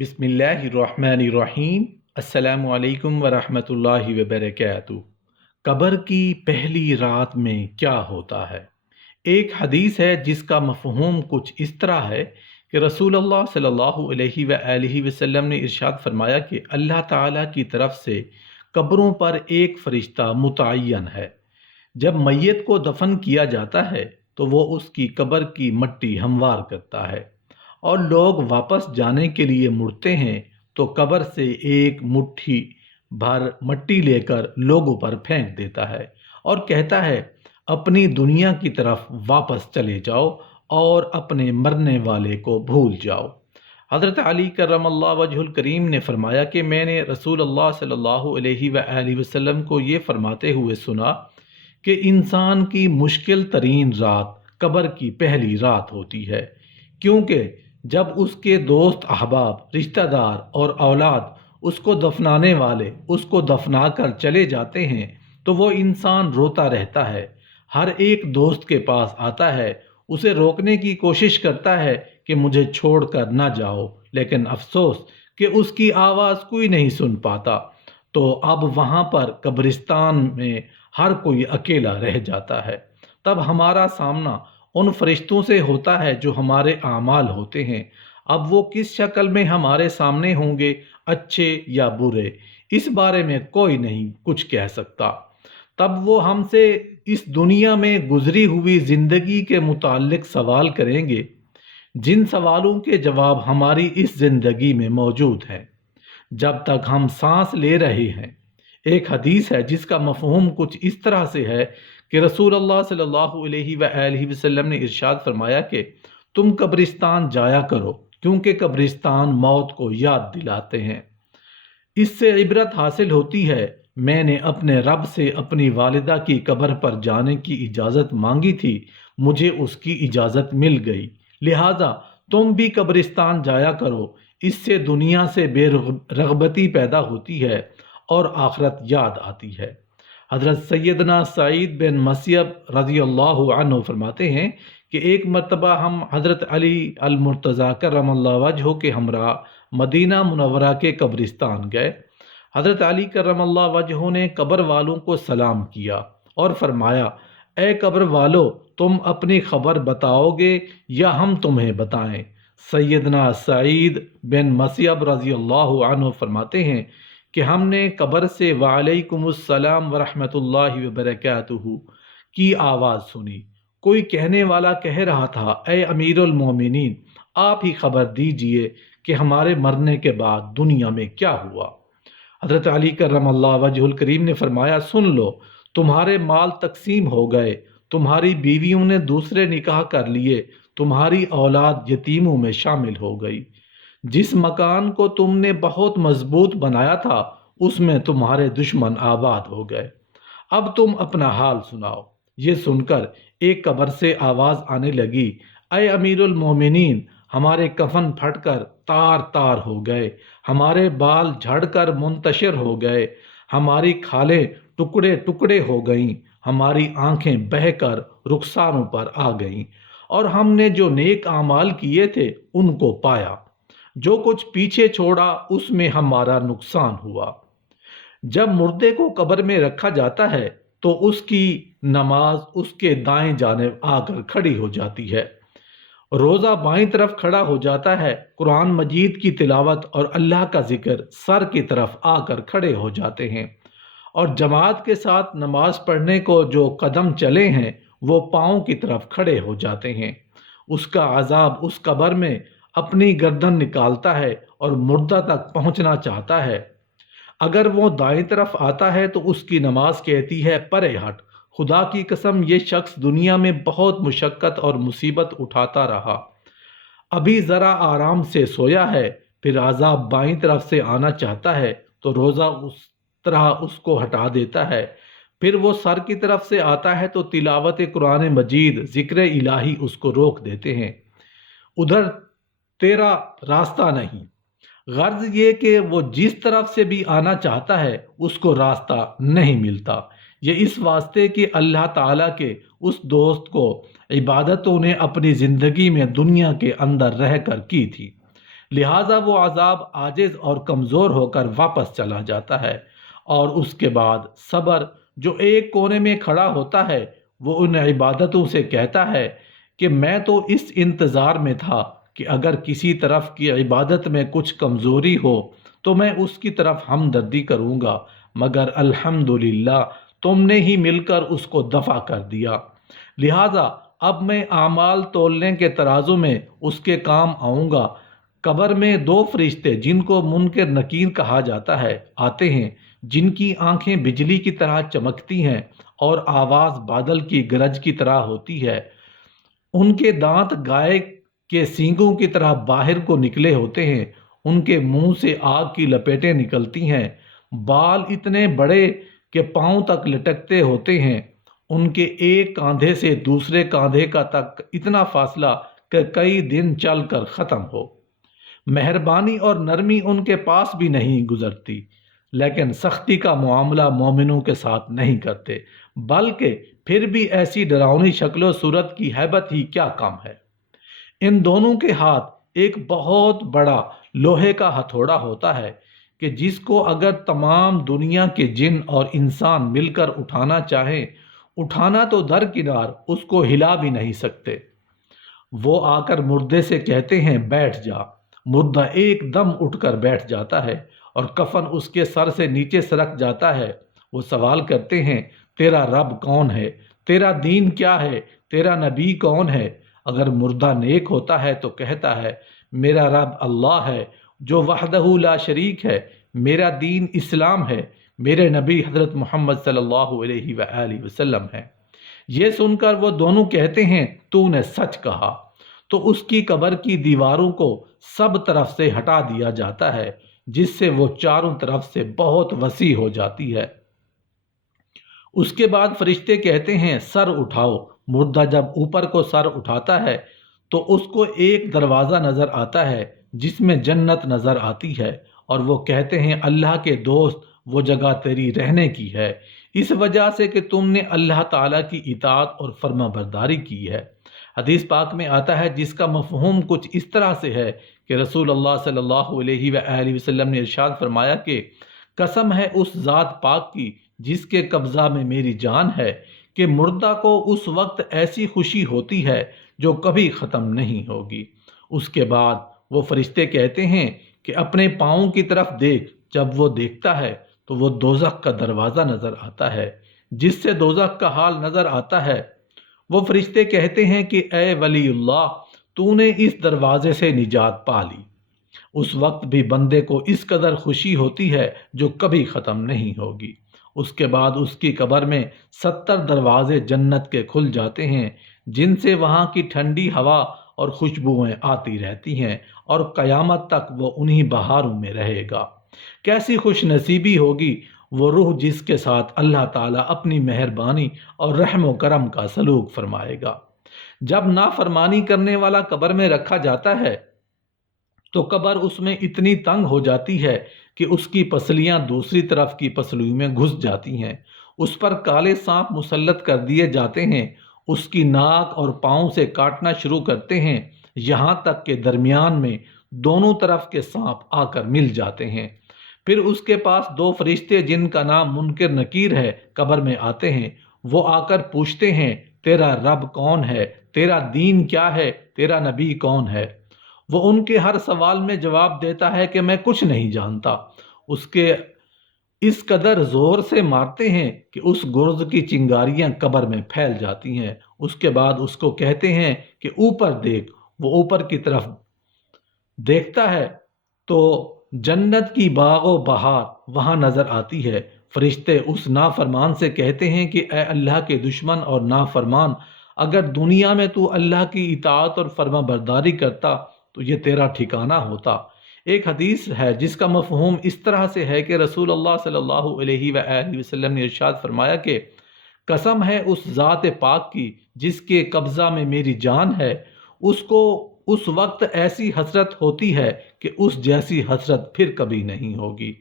بسم اللہ الرحمن الرحیم۔ السلام علیکم ورحمۃ اللہ وبرکاتہ۔ قبر کی پہلی رات میں کیا ہوتا ہے؟ ایک حدیث ہے جس کا مفہوم کچھ اس طرح ہے کہ رسول اللہ صلی اللہ علیہ وآلہ وسلم نے ارشاد فرمایا کہ اللہ تعالیٰ کی طرف سے قبروں پر ایک فرشتہ متعین ہے۔ جب میت کو دفن کیا جاتا ہے تو وہ اس کی قبر کی مٹی ہموار کرتا ہے، اور لوگ واپس جانے کے لیے مڑتے ہیں تو قبر سے ایک مٹھی بھر مٹی لے کر لوگوں پر پھینک دیتا ہے اور کہتا ہے، اپنی دنیا کی طرف واپس چلے جاؤ اور اپنے مرنے والے کو بھول جاؤ۔ حضرت علی کرم اللہ وجہ الکریم نے فرمایا کہ میں نے رسول اللہ صلی اللہ علیہ وآلہ وسلم کو یہ فرماتے ہوئے سنا کہ انسان کی مشکل ترین رات قبر کی پہلی رات ہوتی ہے، کیونکہ جب اس کے دوست احباب، رشتہ دار اور اولاد اس کو دفنانے والے اس کو دفنا کر چلے جاتے ہیں تو وہ انسان روتا رہتا ہے، ہر ایک دوست کے پاس آتا ہے، اسے روکنے کی کوشش کرتا ہے کہ مجھے چھوڑ کر نہ جاؤ، لیکن افسوس کہ اس کی آواز کوئی نہیں سن پاتا۔ تو اب وہاں پر قبرستان میں ہر کوئی اکیلا رہ جاتا ہے۔ تب ہمارا سامنا ان فرشتوں سے ہوتا ہے جو ہمارے اعمال ہوتے ہیں۔ اب وہ کس شکل میں ہمارے سامنے ہوں گے، اچھے یا برے، اس بارے میں کوئی نہیں کچھ کہہ سکتا۔ تب وہ ہم سے اس دنیا میں گزری ہوئی زندگی کے متعلق سوال کریں گے، جن سوالوں کے جواب ہماری اس زندگی میں موجود ہیں جب تک ہم سانس لے رہے ہیں۔ ایک حدیث ہے جس کا مفہوم کچھ اس طرح سے ہے کہ رسول اللہ صلی اللہ علیہ وآلہ وسلم نے ارشاد فرمایا کہ تم قبرستان جایا کرو، کیونکہ قبرستان موت کو یاد دلاتے ہیں۔ اس سے عبرت حاصل ہوتی ہے، میں نے اپنے رب سے اپنی والدہ کی قبر پر جانے کی اجازت مانگی تھی، مجھے اس کی اجازت مل گئی، لہذا تم بھی قبرستان جایا کرو۔ اس سے دنیا سے بے رغبتی پیدا ہوتی ہے اور آخرت یاد آتی ہے۔ حضرت سیدنا سعید بن مسیب رضی اللہ عنہ فرماتے ہیں کہ ایک مرتبہ ہم حضرت علی المرتضیٰ کرم اللہ وجہہ کے ہمراہ مدینہ منورہ کے قبرستان گئے۔ حضرت علی کرم اللہ وجہہ نے قبر والوں کو سلام کیا اور فرمایا، اے قبر والو، تم اپنی خبر بتاؤ گے یا ہم تمہیں بتائیں؟ سیدنا سعید بن مسیب رضی اللہ عنہ فرماتے ہیں کہ ہم نے قبر سے وعلیکم السلام ورحمۃ اللہ وبرکاتہ کی آواز سنی۔ کوئی کہنے والا کہہ رہا تھا، اے امیر المومنین، آپ ہی خبر دیجئے کہ ہمارے مرنے کے بعد دنیا میں کیا ہوا۔ حضرت علی کرم اللہ وجہ الکریم نے فرمایا، سن لو، تمہارے مال تقسیم ہو گئے، تمہاری بیویوں نے دوسرے نکاح کر لیے، تمہاری اولاد یتیموں میں شامل ہو گئی، جس مکان کو تم نے بہت مضبوط بنایا تھا اس میں تمہارے دشمن آباد ہو گئے، اب تم اپنا حال سناؤ۔ یہ سن کر ایک قبر سے آواز آنے لگی، اے امیر المومنین، ہمارے کفن پھٹ کر تار تار ہو گئے، ہمارے بال جھڑ کر منتشر ہو گئے، ہماری کھالیں ٹکڑے ٹکڑے ہو گئیں، ہماری آنکھیں بہہ کر رخساروں پر آ گئیں، اور ہم نے جو نیک اعمال کیے تھے ان کو پایا، جو کچھ پیچھے چھوڑا اس میں ہمارا نقصان ہوا۔ جب مردے کو قبر میں رکھا جاتا ہے تو اس کی نماز اس کے دائیں جانب آ کر کھڑی ہو جاتی ہے، روزہ بائیں طرف کھڑا ہو جاتا ہے، قرآن مجید کی تلاوت اور اللہ کا ذکر سر کی طرف آ کر کھڑے ہو جاتے ہیں، اور جماعت کے ساتھ نماز پڑھنے کو جو قدم چلے ہیں وہ پاؤں کی طرف کھڑے ہو جاتے ہیں۔ اس کا عذاب اس قبر میں اپنی گردن نکالتا ہے اور مردہ تک پہنچنا چاہتا ہے۔ اگر وہ دائیں طرف آتا ہے تو اس کی نماز کہتی ہے، پرے ہٹ، خدا کی قسم یہ شخص دنیا میں بہت مشقت اور مصیبت اٹھاتا رہا، ابھی ذرا آرام سے سویا ہے۔ پھر عذاب بائیں طرف سے آنا چاہتا ہے تو روزہ اس طرح اس کو ہٹا دیتا ہے۔ پھر وہ سر کی طرف سے آتا ہے تو تلاوت قرآن مجید، ذکر الہی اس کو روک دیتے ہیں، ادھر تیرا راستہ نہیں۔ غرض یہ کہ وہ جس طرف سے بھی آنا چاہتا ہے اس کو راستہ نہیں ملتا۔ یہ اس واسطے کہ اللہ تعالیٰ کے اس دوست کو عبادتوں نے اپنی زندگی میں دنیا کے اندر رہ کر کی تھی، لہٰذا وہ عذاب عاجز اور کمزور ہو کر واپس چلا جاتا ہے، اور اس کے بعد صبر جو ایک کونے میں کھڑا ہوتا ہے وہ ان عبادتوں سے کہتا ہے کہ میں تو اس انتظار میں تھا کہ اگر کسی طرف کی عبادت میں کچھ کمزوری ہو تو میں اس کی طرف ہمدردی کروں گا، مگر الحمدللہ تم نے ہی مل کر اس کو دفع کر دیا، لہٰذا اب میں اعمال تولنے کے ترازو میں اس کے کام آؤں گا۔ قبر میں دو فرشتے جن کو منکر نکیر کہا جاتا ہے آتے ہیں، جن کی آنکھیں بجلی کی طرح چمکتی ہیں اور آواز بادل کی گرج کی طرح ہوتی ہے، ان کے دانت گائے کے سینگوں کی طرح باہر کو نکلے ہوتے ہیں، ان کے منہ سے آگ کی لپیٹیں نکلتی ہیں، بال اتنے بڑے کہ پاؤں تک لٹکتے ہوتے ہیں، ان کے ایک کاندھے سے دوسرے کاندھے کا تک اتنا فاصلہ کہ کئی دن چل کر ختم ہو۔ مہربانی اور نرمی ان کے پاس بھی نہیں گزرتی، لیکن سختی کا معاملہ مومنوں کے ساتھ نہیں کرتے، بلکہ پھر بھی ایسی ڈراؤنی شکل و صورت کی ہیبت ہی کیا کم ہے۔ ان دونوں کے ہاتھ ایک بہت بڑا لوہے کا ہتھوڑا ہوتا ہے کہ جس کو اگر تمام دنیا کے جن اور انسان مل کر اٹھانا چاہیں، اٹھانا تو درکنار اس کو ہلا بھی نہیں سکتے۔ وہ آ کر مردے سے کہتے ہیں بیٹھ جا، مردہ ایک دم اٹھ کر بیٹھ جاتا ہے اور کفن اس کے سر سے نیچے سرک جاتا ہے۔ وہ سوال کرتے ہیں تیرا رب کون ہے، تیرا دین کیا ہے، تیرا نبی کون ہے؟ اگر مردہ نیک ہوتا ہے تو کہتا ہے میرا رب اللہ ہے جو وحدہ لا شریک ہے، میرا دین اسلام ہے، میرے نبی حضرت محمد صلی اللہ علیہ وآلہ وسلم ہے۔ یہ سن کر وہ دونوں کہتے ہیں تو نے سچ کہا، تو اس کی قبر کی دیواروں کو سب طرف سے ہٹا دیا جاتا ہے، جس سے وہ چاروں طرف سے بہت وسیع ہو جاتی ہے۔ اس کے بعد فرشتے کہتے ہیں سر اٹھاؤ۔ مردہ جب اوپر کو سر اٹھاتا ہے تو اس کو ایک دروازہ نظر آتا ہے جس میں جنت نظر آتی ہے، اور وہ کہتے ہیں اللہ کے دوست وہ جگہ تیری رہنے کی ہے، اس وجہ سے کہ تم نے اللہ تعالیٰ کی اطاعت اور فرما برداری کی ہے۔ حدیث پاک میں آتا ہے جس کا مفہوم کچھ اس طرح سے ہے کہ رسول اللہ صلی اللہ علیہ وآلہ وسلم نے ارشاد فرمایا کہ قسم ہے اس ذات پاک کی جس کے قبضہ میں میری جان ہے کہ مردہ کو اس وقت ایسی خوشی ہوتی ہے جو کبھی ختم نہیں ہوگی۔ اس کے بعد وہ فرشتے کہتے ہیں کہ اپنے پاؤں کی طرف دیکھ، جب وہ دیکھتا ہے تو وہ دوزخ کا دروازہ نظر آتا ہے جس سے دوزخ کا حال نظر آتا ہے۔ وہ فرشتے کہتے ہیں کہ اے ولی اللہ تو نے اس دروازے سے نجات پا لی۔ اس وقت بھی بندے کو اس قدر خوشی ہوتی ہے جو کبھی ختم نہیں ہوگی۔ اس کے بعد اس کی قبر میں 70 دروازے جنت کے کھل جاتے ہیں جن سے وہاں کی ٹھنڈی ہوا اور خوشبوئیں آتی رہتی ہیں، اور قیامت تک وہ انہی بہاروں میں رہے گا۔ کیسی خوش نصیبی ہوگی وہ روح جس کے ساتھ اللہ تعالیٰ اپنی مہربانی اور رحم و کرم کا سلوک فرمائے گا۔ جب نافرمانی کرنے والا قبر میں رکھا جاتا ہے تو قبر اس میں اتنی تنگ ہو جاتی ہے کہ اس کی پسلیاں دوسری طرف کی پسلیوں میں گھس جاتی ہیں، اس پر کالے سانپ مسلط کر دیے جاتے ہیں، اس کی ناک اور پاؤں سے کاٹنا شروع کرتے ہیں، یہاں تک کہ درمیان میں دونوں طرف کے سانپ آ کر مل جاتے ہیں۔ پھر اس کے پاس دو فرشتے جن کا نام منکر نکیر ہے قبر میں آتے ہیں، وہ آ کر پوچھتے ہیں تیرا رب کون ہے، تیرا دین کیا ہے، تیرا نبی کون ہے؟ وہ ان کے ہر سوال میں جواب دیتا ہے کہ میں کچھ نہیں جانتا۔ اس کے اس قدر زور سے مارتے ہیں کہ اس گرز کی چنگاریاں قبر میں پھیل جاتی ہیں۔ اس کے بعد اس کو کہتے ہیں کہ اوپر دیکھ۔ وہ اوپر کی طرف دیکھتا ہے تو جنت کی باغ و بہار وہاں نظر آتی ہے۔ فرشتے اس نافرمان سے کہتے ہیں کہ اے اللہ کے دشمن اور نافرمان، اگر دنیا میں تو اللہ کی اطاعت اور فرما برداری کرتا تو یہ تیرا ٹھکانہ ہوتا۔ ایک حدیث ہے جس کا مفہوم اس طرح سے ہے کہ رسول اللہ صلی اللہ علیہ وآلہ وسلم نے ارشاد فرمایا کہ قسم ہے اس ذات پاک کی جس کے قبضہ میں میری جان ہے، اس کو اس وقت ایسی حسرت ہوتی ہے کہ اس جیسی حسرت پھر کبھی نہیں ہوگی۔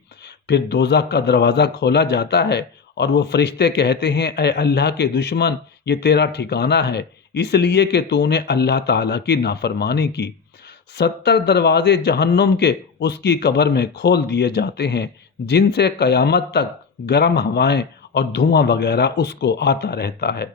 پھر دوزخ کا دروازہ کھولا جاتا ہے اور وہ فرشتے کہتے ہیں اے اللہ کے دشمن، یہ تیرا ٹھکانہ ہے اس لیے کہ تو نے اللہ تعالیٰ کی نافرمانی کی۔ 70 دروازے جہنم کے اس کی قبر میں کھول دیے جاتے ہیں، جن سے قیامت تک گرم ہوائیں اور دھواں وغیرہ اس کو آتا رہتا ہے۔